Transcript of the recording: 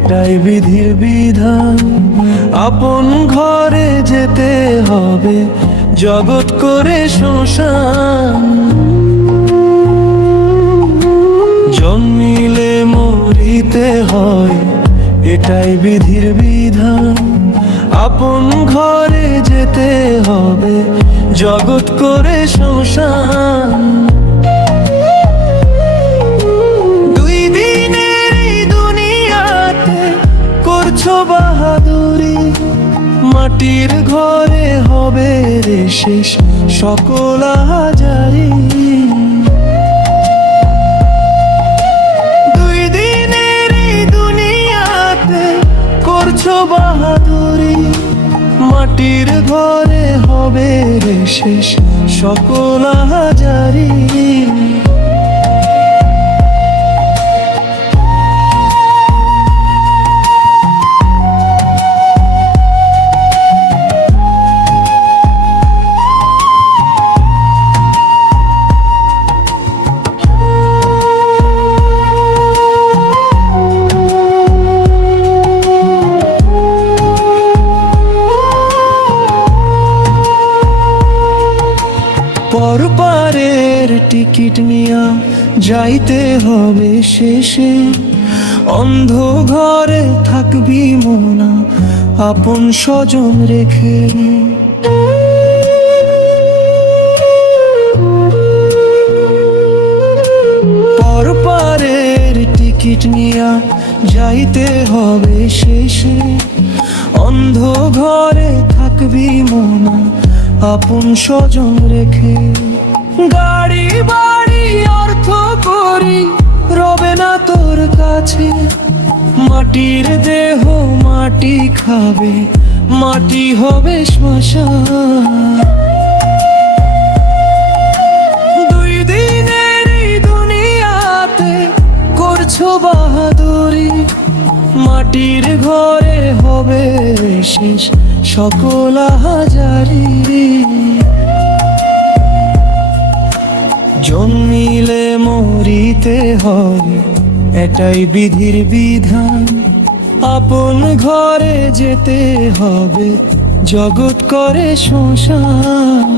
এটাই বিধির বিধান। আপন ঘরে যেতে হবে, জগৎ করে শ্মশান। জন্মিলে মরিতে হয়, এটাই বিধির বিধান। আপন ঘরে যেতে হবে, জগৎ করে শ্মশান। দুই দিনের এই দুনিয়াতে করছো বাহাদুরি, মাটির ঘরে হবে রে শেষ সকল হাজারি। দুই দিনের এই দুনিয়াতে করছো বাহাদুরি, মাটির ঘরে হবে রে শেষ সকল হাজারি। পরপারের টিকিট নিয়া যাইতে হবে শেষে, অন্ধ ঘরে থাকবি মোনা আপন স্বজন রেখে। পরপারের টিকিট নিয়া যাইতে হবে শেষে, অন্ধ ঘরে থাকবি মোনা আপন স্বজন রেখে। গাড়ি বাড়ি অর্থ করি রবে না তোর কাছে, মাটির দেহ মাটি খাবে, মাটি হবে শ্মশান। দুই দিনের এই দুনিয়াতে করছো বাহাদুরি, মাটির ঘরে হবে শেষ সকল হাজারি। জন্মিলে মরিতে হবে, এটাই বিধির বিধান। আপন ঘরে যেতে হবে, জগৎ করে শ্মশান।